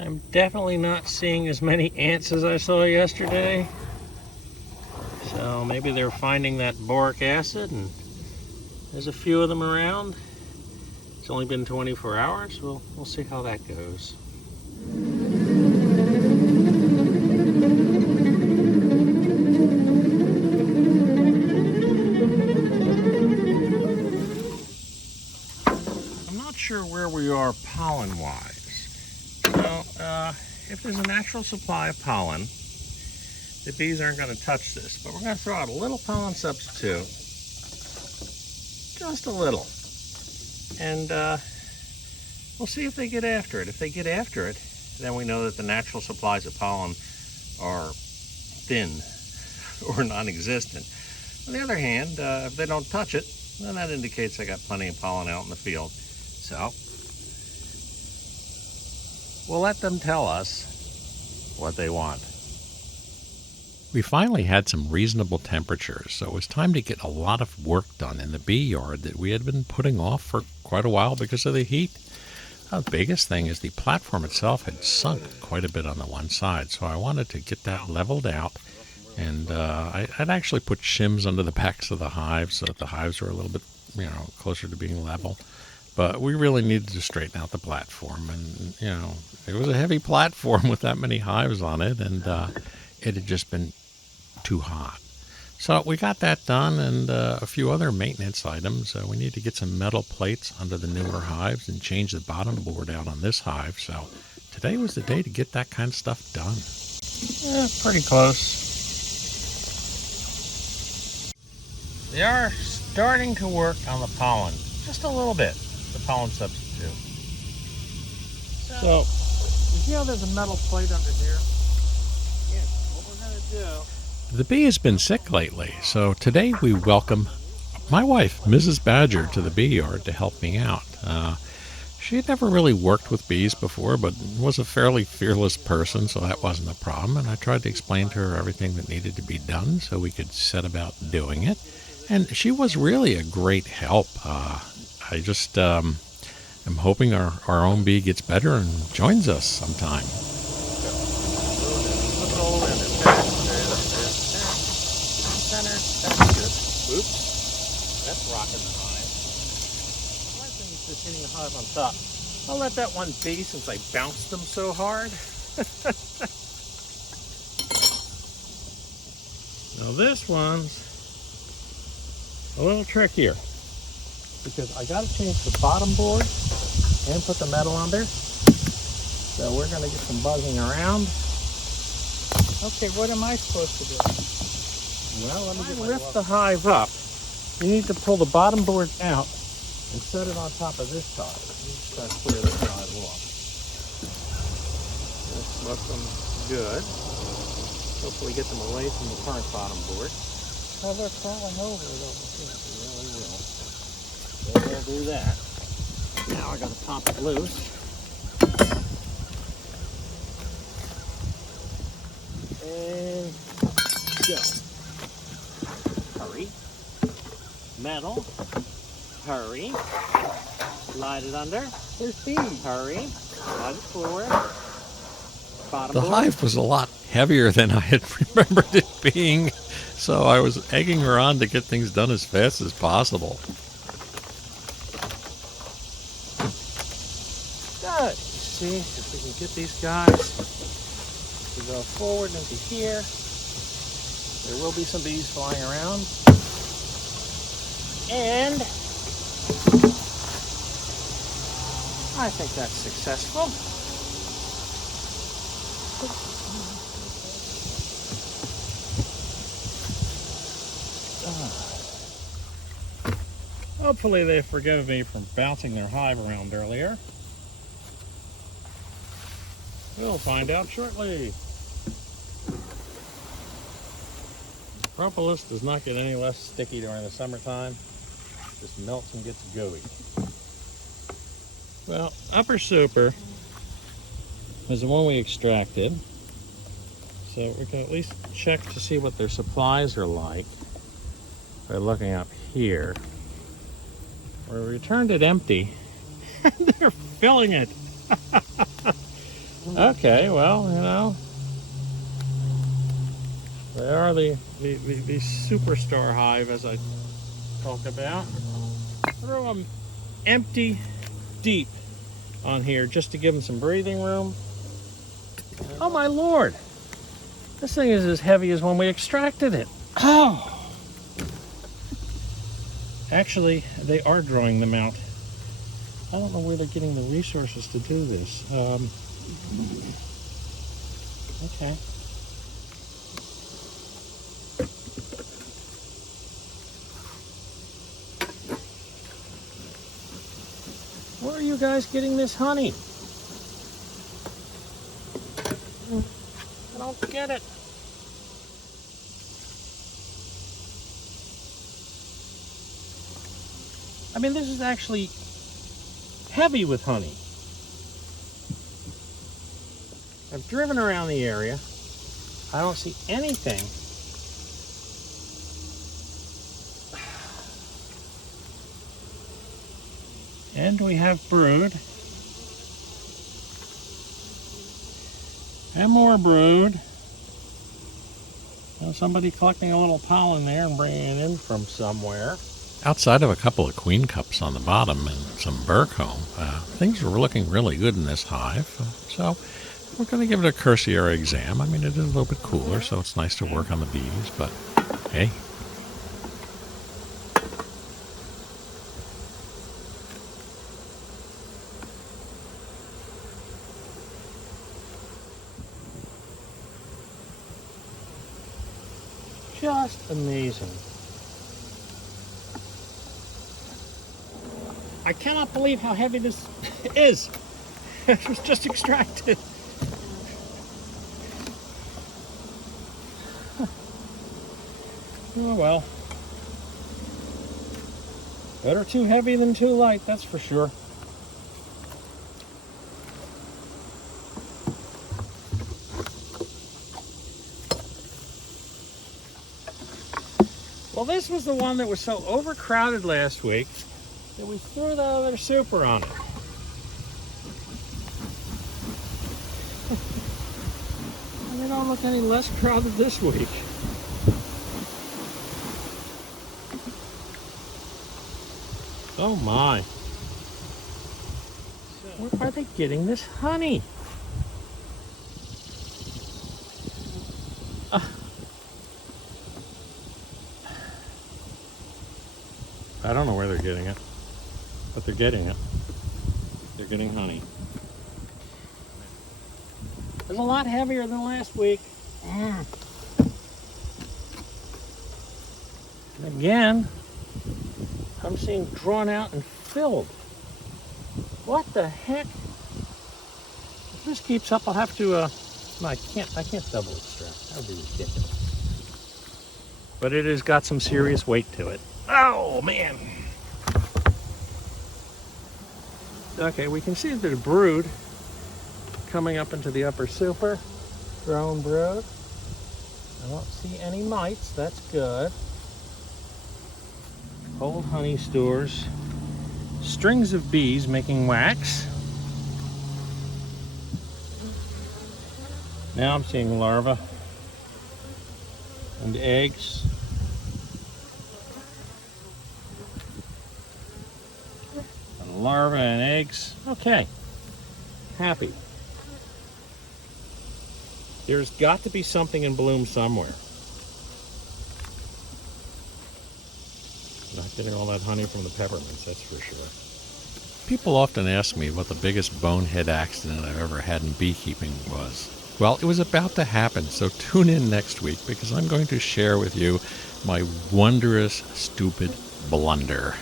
I'm definitely not seeing as many ants as I saw yesterday. So maybe they're finding that boric acid, and there's a few of them around. It's only been 24 hours. We'll see how that goes. I'm not sure where we are pollen-wise. If there's a natural supply of pollen, the bees aren't going to touch this, but we're going to throw out a little pollen substitute, just a little, and we'll see if they get after it. If they get after it, then we know that the natural supplies of pollen are thin or non-existent. On the other hand, if they don't touch it, then that indicates I got plenty of pollen out in the field. So we'll let them tell us what they want. We finally had some reasonable temperatures, so it was time to get a lot of work done in the bee yard that we had been putting off for quite a while because of the heat. The biggest thing is the platform itself had sunk quite a bit on the one side, so I wanted to get that leveled out. And I'd actually put shims under the backs of the hives so that the hives were a little bit, closer to being level. But we really needed to straighten out the platform, and it was a heavy platform with that many hives on it, and it had just been too hot. So we got that done, and a few other maintenance items. We need to get some metal plates under the newer hives and change the bottom board out on this hive. So today was the day to get that kind of stuff done. Yeah, pretty close. They are starting to work on the pollen, just a little bit, the pollen substitute. So you see how there's a metal plate under here? Yeah, what we're going to do... The bee has been sick lately, so today we welcome my wife, Mrs. Badger, to the bee yard to help me out. She had never really worked with bees before, but was a fairly fearless person, so that wasn't a problem. And I tried to explain to her everything that needed to be done so we could set about doing it. And she was really a great help. I just am hoping our own bee gets better and joins us sometime. Oops, that's rocking the hive. One thing is just hitting the hive on top. I'll let that one be since I bounced them so hard. Now this one's a little trickier because I got to change the bottom board and put the metal under. So we're going to get some buzzing around. Okay, what am I supposed to do? Well, let me lift the hive up. You need to pull the bottom board out and set it on top of this hive. You just try to clear this hive off. This looks them good. Hopefully get them away from the current bottom board. Oh, they're crawling over it over here. They really will. They will do that. Now I got to pop it loose. And go. Hurry. Metal. Hurry. Slide it under. There's bees. Hurry. Slide it forward. Bottom board. The hive was a lot heavier than I had remembered it being, so I was egging her on to get things done as fast as possible. Good. See if we can get these guys to go forward into here. There will be some bees flying around. And I think that's successful. Hopefully they forgive me for bouncing their hive around earlier. We'll find out shortly. Propolis does not get any less sticky during the summertime. It just melts and gets gooey. Well, Upper Super is the one we extracted. So we can at least check to see what their supplies are like by looking up here. We returned it empty, and they're filling it. Okay, well, they are the superstar hive, as I talk about. Throw them empty deep on here just to give them some breathing room. Oh my lord! This thing is as heavy as when we extracted it. Oh! Actually, they are drawing them out. I don't know where they're getting the resources to do this. Okay. Where are you guys getting this honey? I don't get it. I mean, this is actually heavy with honey. I've driven around the area. I don't see anything. And we have brood. And more brood. Now somebody collecting a little pollen there and bringing it in from somewhere. Outside of a couple of queen cups on the bottom and some burr comb, things are looking really good in this hive. So we're going to give it a cursory exam. I mean, it is a little bit cooler, so it's nice to work on the bees, but hey. Just amazing. I cannot believe how heavy this is. It was just extracted. Oh well. Better too heavy than too light, that's for sure. Well, this was the one that was so overcrowded last week that we threw the other super on it. And they don't look any less crowded this week. Oh my. Where are they getting this honey? I don't know where they're getting it, but they're getting it. They're getting honey. It's a lot heavier than last week. And again, I'm seeing drawn out and filled. What the heck? If this keeps up, I'll have to, no, I can't double extract. That would be ridiculous. But it has got some serious weight to it. Oh, man. Okay, we can see the brood coming up into the upper super. Drone brood. I don't see any mites, that's good. Cold honey stores. Strings of bees making wax. Now I'm seeing larvae and eggs. And larvae and eggs. Okay, happy. There's got to be something in bloom somewhere. Not getting all that honey from the peppermints, that's for sure. People often ask me what the biggest bonehead accident I've ever had in beekeeping was. Well, it was about to happen, so tune in next week because I'm going to share with you my wondrous, stupid blunder.